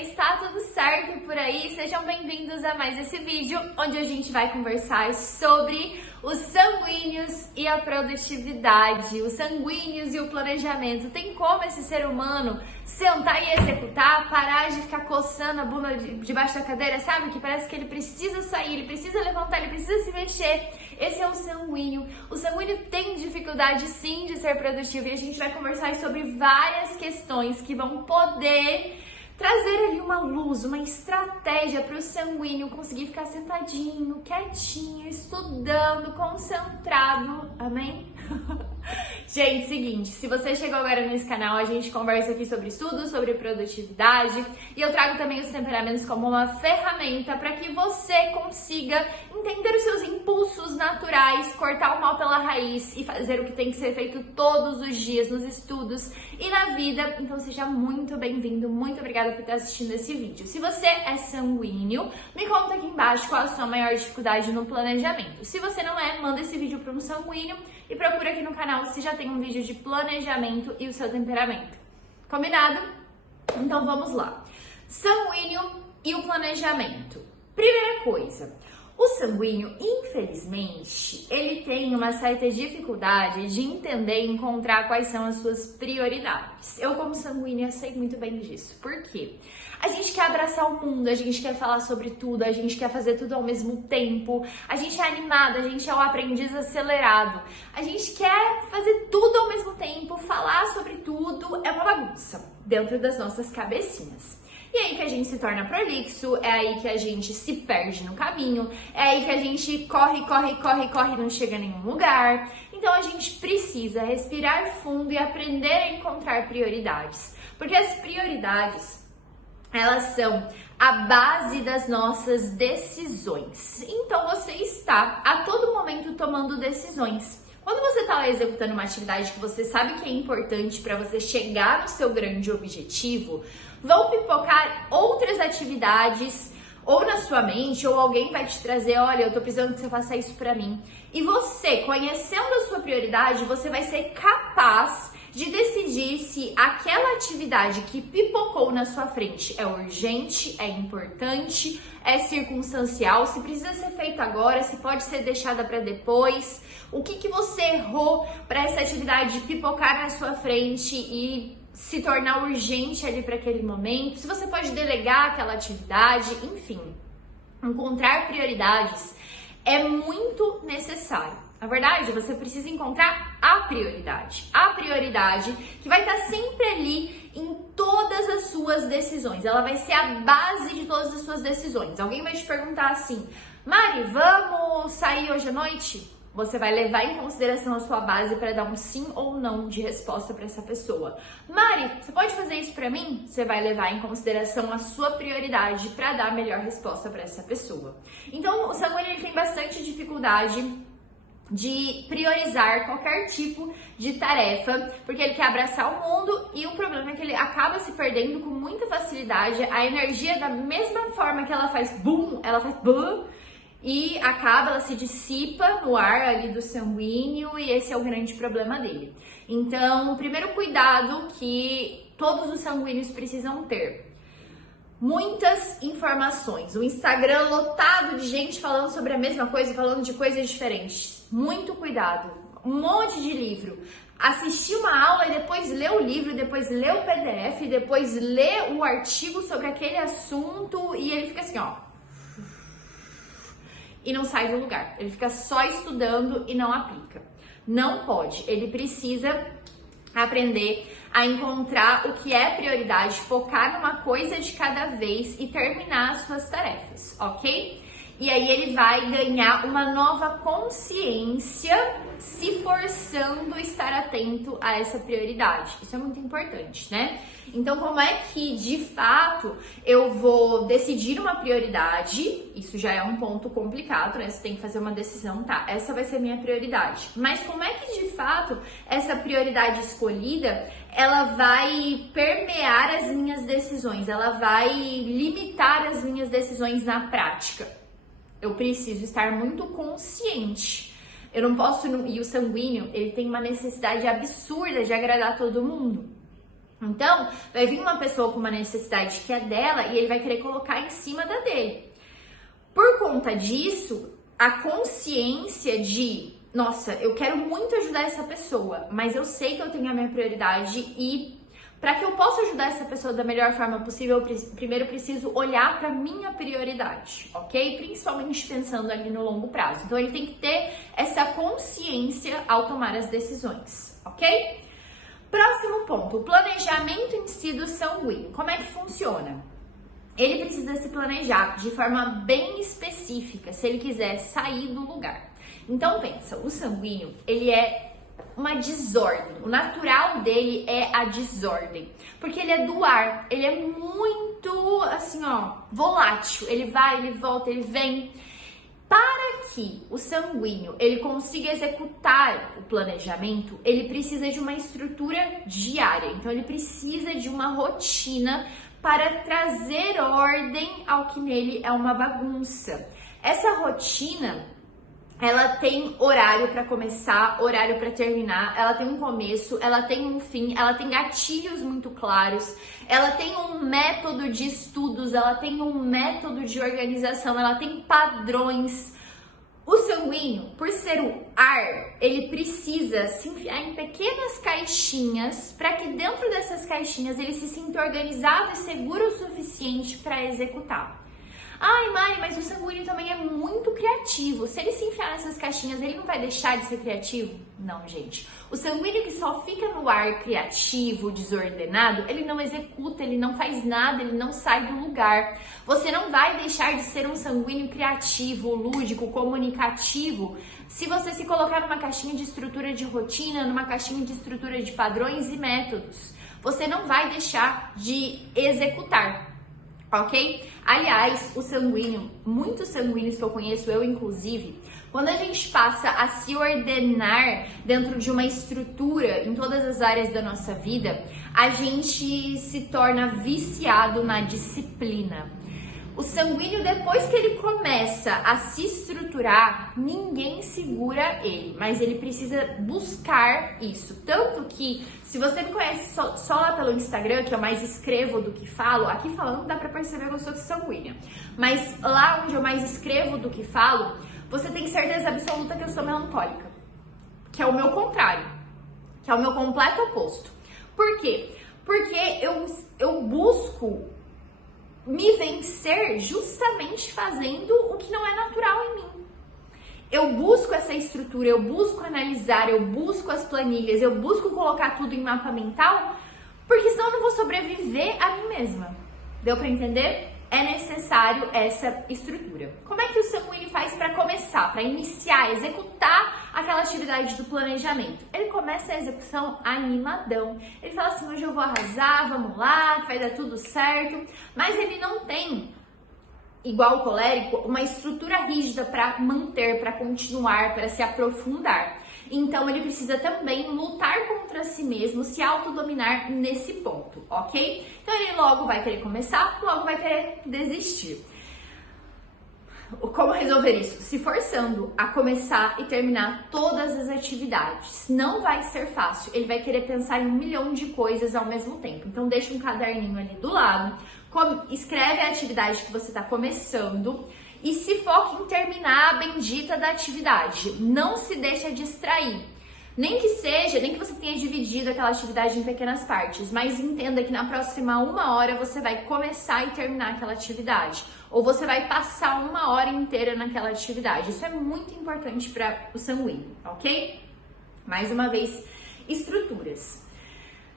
está tudo certo por aí? Sejam bem-vindos a mais esse vídeo, onde a gente vai conversar sobre os sanguíneos e a produtividade, os sanguíneos e o planejamento. Tem como esse ser humano sentar e executar, parar de ficar coçando a bunda debaixo da cadeira, sabe? Que parece que ele precisa sair, ele precisa levantar, ele precisa se mexer. Esse é o sanguíneo. O sanguíneo tem dificuldade sim de ser produtivo e a gente vai conversar sobre várias questões que vão poder trazer ali uma luz, uma estratégia para o sanguíneo conseguir ficar sentadinho, quietinho, estudando, concentrado. Amém? Gente, seguinte, se você chegou agora nesse canal, a gente conversa aqui sobre estudos, sobre produtividade e eu trago também os temperamentos como uma ferramenta para que você consiga entender os seus impulsos naturais, cortar o mal pela raiz e fazer o que tem que ser feito todos os dias nos estudos e na vida. Então seja muito bem-vindo, muito obrigada por estar assistindo esse vídeo. Se você é sanguíneo, me conta aqui embaixo qual a sua maior dificuldade no planejamento. Se você não é, manda esse vídeo para um sanguíneo e procura aqui no canal se já tem um vídeo de planejamento e o seu temperamento. Combinado? Então vamos lá. Sanguíneo e o planejamento. Primeira coisa, o sanguíneo, infelizmente, ele tem uma certa dificuldade de entender e encontrar quais são as suas prioridades. Eu, como sanguínea, sei muito bem disso. Por quê? A gente quer abraçar o mundo, a gente quer falar sobre tudo, a gente quer fazer tudo ao mesmo tempo, a gente é animada, a gente é o aprendiz acelerado, a gente quer fazer tudo ao mesmo tempo, falar sobre tudo, é uma bagunça dentro das nossas cabecinhas. E é aí que a gente se torna prolixo, é aí que a gente se perde no caminho, é aí que a gente corre, e não chega a nenhum lugar. Então a gente precisa respirar fundo e aprender a encontrar prioridades, porque as prioridades, elas são a base das nossas decisões. Então você está a todo momento tomando decisões. Quando você está executando uma atividade que você sabe que é importante para você chegar no seu grande objetivo, vão pipocar outras atividades ou na sua mente, ou alguém vai te trazer, olha, eu tô precisando que você faça isso pra mim. E você, conhecendo a sua prioridade, você vai ser capaz de decidir se aquela atividade que pipocou na sua frente é urgente, é importante, é circunstancial, se precisa ser feito agora, se pode ser deixada para depois. O que você errou para essa atividade pipocar na sua frente e se tornar urgente ali para aquele momento, se você pode delegar aquela atividade, enfim. Encontrar prioridades é muito necessário. Na verdade, você precisa encontrar a prioridade que vai estar sempre ali em todas as suas decisões. Ela vai ser a base de todas as suas decisões. Alguém vai te perguntar assim, Mari, vamos sair hoje à noite? Você vai levar em consideração a sua base para dar um sim ou não de resposta para essa pessoa. Mari, você pode fazer isso para mim? Você vai levar em consideração a sua prioridade para dar a melhor resposta para essa pessoa. Então, o sanguíneo ele tem bastante dificuldade de priorizar qualquer tipo de tarefa, porque ele quer abraçar o mundo e o problema é que ele acaba se perdendo com muita facilidade. A energia, da mesma forma que ela faz boom, ela faz boom, e ela se dissipa no ar ali do sanguíneo e esse é o grande problema dele. Então, o primeiro cuidado que todos os sanguíneos precisam ter: muitas informações. O Instagram lotado de gente falando sobre a mesma coisa, falando de coisas diferentes. Muito cuidado. Um monte de livro. Assistir uma aula e depois ler o livro, depois ler o PDF, depois ler o artigo sobre aquele assunto e ele fica assim, ó. E não sai do lugar. Ele fica só estudando e não aplica. Não pode. Ele precisa aprender a encontrar o que é prioridade, focar numa coisa de cada vez e terminar as suas tarefas, ok? E aí ele vai ganhar uma nova consciência se forçando a estar atento a essa prioridade. Isso é muito importante, né? Então, como é que, de fato, eu vou decidir uma prioridade? Isso já é um ponto complicado, né? Você tem que fazer uma decisão, tá? Essa vai ser minha prioridade. Mas como é que, de fato, essa prioridade escolhida, ela vai permear as minhas decisões? Ela vai limitar as minhas decisões na prática? Eu preciso estar muito consciente. Eu não posso... E o sanguíneo, ele tem uma necessidade absurda de agradar todo mundo. Então, vai vir uma pessoa com uma necessidade que é dela e ele vai querer colocar em cima da dele. Por conta disso, a consciência de, nossa, eu quero muito ajudar essa pessoa, mas eu sei que eu tenho a minha prioridade e para que eu possa ajudar essa pessoa da melhor forma possível, eu primeiro preciso olhar para minha prioridade, ok? Principalmente pensando ali no longo prazo. Então, ele tem que ter essa consciência ao tomar as decisões, ok? Próximo ponto, o planejamento em si do sanguíneo. Como é que funciona? Ele precisa se planejar de forma bem específica se ele quiser sair do lugar. Então pensa, o sanguíneo, ele é uma desordem. O natural dele é a desordem, porque ele é do ar, ele é muito assim, ó, volátil. Ele vai, ele volta, ele vem. Para que o sanguíneo ele consiga executar o planejamento, ele precisa de uma estrutura diária. Então ele precisa de uma rotina para trazer ordem ao que nele é uma bagunça. Essa rotina, ela tem horário para começar, horário para terminar, ela tem um começo, ela tem um fim, ela tem gatilhos muito claros, ela tem um método de estudos, ela tem um método de organização, ela tem padrões. O sanguíneo, por ser o ar, ele precisa se enfiar em pequenas caixinhas para que dentro dessas caixinhas ele se sinta organizado e seguro o suficiente para executar. Ai, Mari, mas o sanguíneo também é muito criativo. Se ele se enfiar nessas caixinhas, ele não vai deixar de ser criativo? Não, gente. O sanguíneo que só fica no ar criativo, desordenado, ele não executa, ele não faz nada, ele não sai do lugar. Você não vai deixar de ser um sanguíneo criativo, lúdico, comunicativo, se você se colocar numa caixinha de estrutura de rotina, numa caixinha de estrutura de padrões e métodos. Você não vai deixar de executar. Ok? Aliás, o sanguíneo, muitos sanguíneos que eu conheço, eu inclusive, quando a gente passa a se ordenar dentro de uma estrutura em todas as áreas da nossa vida, a gente se torna viciado na disciplina. O sanguíneo, depois que ele começa a se estruturar, ninguém segura ele, mas ele precisa buscar isso. Tanto que, se você me conhece só lá pelo Instagram, que eu mais escrevo do que falo, aqui falando dá pra perceber que eu sou sanguínea, mas lá onde eu mais escrevo do que falo, você tem certeza absoluta que eu sou melancólica, que é o meu contrário, que é o meu completo oposto. Por quê? Porque eu busco me vencer justamente fazendo o que não é natural em mim. Eu busco essa estrutura, eu busco analisar, eu busco as planilhas, eu busco colocar tudo em mapa mental, porque senão eu não vou sobreviver a mim mesma. Deu pra entender? É necessário essa estrutura. Como é que o sanguíneo faz para começar, para iniciar, executar aquela atividade do planejamento? Ele começa a execução animadão. Ele fala assim, hoje eu vou arrasar, vamos lá, que vai dar tudo certo. Mas ele não tem, igual o colérico, uma estrutura rígida para manter, para continuar, para se aprofundar. Então ele precisa também lutar contra si mesmo, se autodominar nesse ponto, ok? Então ele logo vai querer começar, logo vai querer desistir. Como resolver isso? Se forçando a começar e terminar todas as atividades. Não vai ser fácil, ele vai querer pensar em 1 milhão de coisas ao mesmo tempo. Então deixa um caderninho ali do lado, escreve a atividade que você está começando e se foca em terminar a bendita da atividade. Não se deixa distrair. Nem que você tenha dividido aquela atividade em pequenas partes, mas entenda que na próxima 1 hora você vai começar e terminar aquela atividade. Ou você vai passar 1 hora inteira naquela atividade. Isso é muito importante para o sanguíneo, ok? Mais uma vez, estruturas.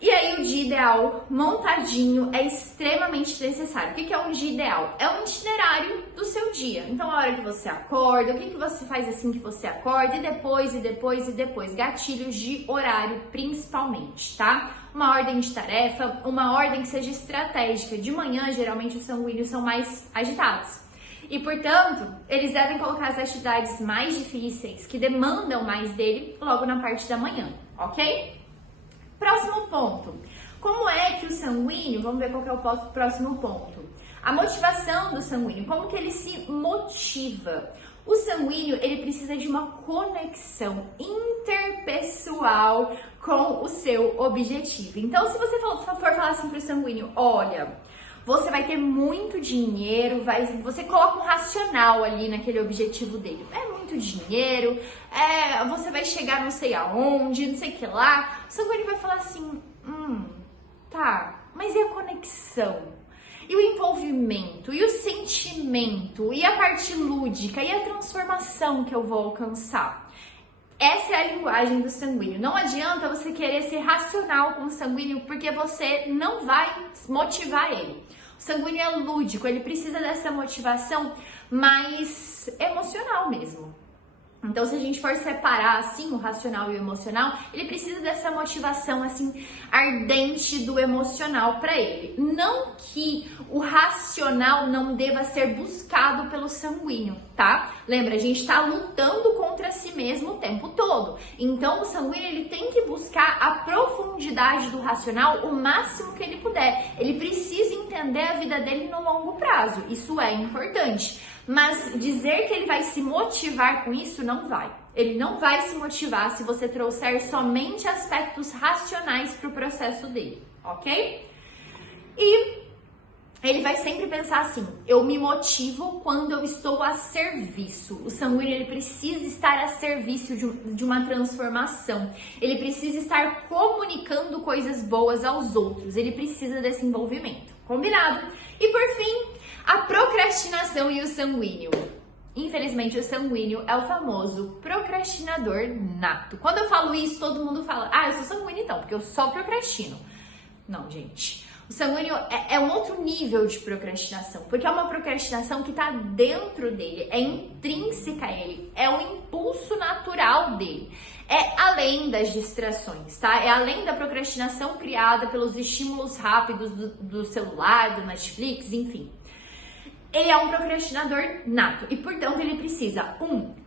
E aí o dia ideal montadinho é extremamente necessário. O que é um dia ideal? É um itinerário do seu dia. Então a hora que você acorda, o que você faz assim que você acorda, e depois. Gatilhos de horário principalmente, tá? Uma ordem de tarefa, uma ordem que seja estratégica. De manhã, geralmente os sanguíneos são mais agitados. E, portanto, eles devem colocar as atividades mais difíceis, que demandam mais dele, logo na parte da manhã, ok? Próximo ponto. Como é que o sanguíneo, vamos ver qual que é o próximo ponto. A motivação do sanguíneo, como que ele se motiva. O sanguíneo, ele precisa de uma conexão interpessoal com o seu objetivo. Então, se você for falar assim pro sanguíneo, olha, você vai ter muito dinheiro, você coloca um racional ali naquele objetivo dele. É muito dinheiro, você vai chegar não sei aonde, não sei o que lá. O sanguíneo vai falar assim, tá, mas e a conexão? E o envolvimento, e o sentimento, e a parte lúdica, e a transformação que eu vou alcançar. Essa é a linguagem do sanguíneo. Não adianta você querer ser racional com o sanguíneo, porque você não vai motivar ele. O sanguíneo é lúdico, ele precisa dessa motivação mais emocional mesmo. Então, se a gente for separar, assim, o racional e o emocional, ele precisa dessa motivação, assim, ardente do emocional para ele. Não que o racional não deva ser buscado pelo sanguíneo, tá? Lembra, a gente tá lutando contra si mesmo o tempo todo. Então, o sanguíneo, ele tem que buscar a profundidade do racional o máximo que ele puder. Ele precisa entender a vida dele no longo prazo. Isso é importante. Mas dizer que ele vai se motivar com isso, não vai. Ele não vai se motivar se você trouxer somente aspectos racionais para o processo dele, ok? E ele vai sempre pensar assim, eu me motivo quando eu estou a serviço. O sanguíneo, ele precisa estar a serviço de uma transformação. Ele precisa estar comunicando coisas boas aos outros. Ele precisa desse envolvimento. Combinado? E por fim, a procrastinação e o sanguíneo. Infelizmente, o sanguíneo é o famoso procrastinador nato. Quando eu falo isso, todo mundo fala, eu sou sanguíneo então, porque eu só procrastino. Não, gente. O sanguíneo é um outro nível de procrastinação, porque é uma procrastinação que está dentro dele, é intrínseca a ele, é o impulso natural dele. É além das distrações, tá? É além da procrastinação criada pelos estímulos rápidos do celular, do Netflix, enfim. Ele é um procrastinador nato e, portanto, ele precisa,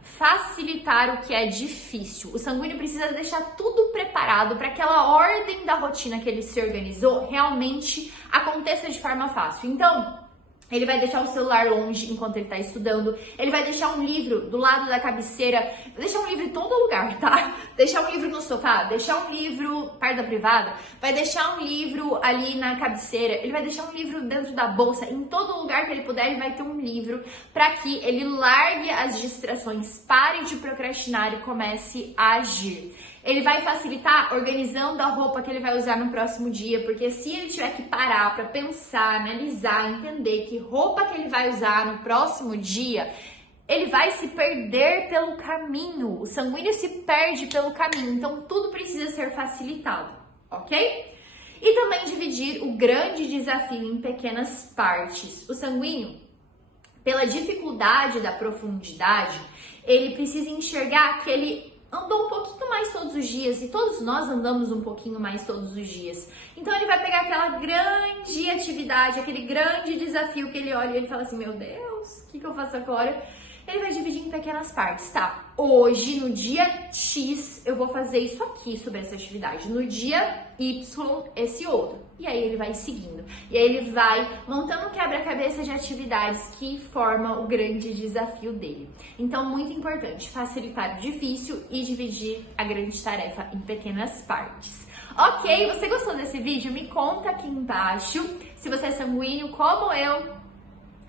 facilitar o que é difícil. O sanguíneo precisa deixar tudo preparado para que aquela ordem da rotina que ele se organizou realmente aconteça de forma fácil. Então, ele vai deixar o celular longe enquanto ele tá estudando, ele vai deixar um livro do lado da cabeceira, deixar um livro em todo lugar, tá? Deixar um livro no sofá, deixar um livro perto da privada, vai deixar um livro ali na cabeceira, ele vai deixar um livro dentro da bolsa, em todo lugar que ele puder ele vai ter um livro para que ele largue as distrações, pare de procrastinar e comece a agir. Ele vai facilitar organizando a roupa que ele vai usar no próximo dia, porque se ele tiver que parar para pensar, analisar, entender que roupa que ele vai usar no próximo dia, ele vai se perder pelo caminho. O sanguíneo se perde pelo caminho, então tudo precisa ser facilitado, ok? E também dividir o grande desafio em pequenas partes. O sanguíneo, pela dificuldade da profundidade, ele precisa enxergar que ele andou um pouquinho mais todos os dias, e todos nós andamos um pouquinho mais todos os dias. Então ele vai pegar aquela grande atividade, aquele grande desafio que ele olha e ele fala assim, meu Deus, o que eu faço agora? Ele vai dividir em pequenas partes, tá? Hoje, no dia X, eu vou fazer isso aqui sobre essa atividade. No dia Y, esse outro. E aí ele vai seguindo. E aí ele vai montando um quebra-cabeça de atividades que forma o grande desafio dele. Então, muito importante, facilitar o difícil e dividir a grande tarefa em pequenas partes. Ok, você gostou desse vídeo? Me conta aqui embaixo. Se você é sanguíneo como eu,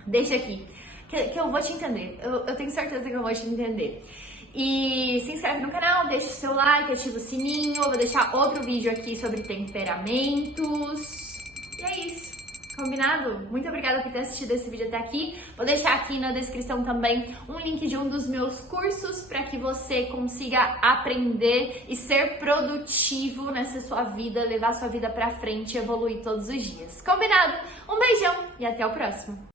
deixa aqui. Que eu vou te entender, eu tenho certeza que eu vou te entender. E se inscreve no canal, deixa o seu like, ativa o sininho. Eu vou deixar outro vídeo aqui sobre temperamentos. E é isso, combinado? Muito obrigada por ter assistido esse vídeo até aqui. Vou deixar aqui na descrição também um link de um dos meus cursos para que você consiga aprender e ser produtivo nessa sua vida, levar sua vida pra frente e evoluir todos os dias. Combinado? Um beijão e até o próximo!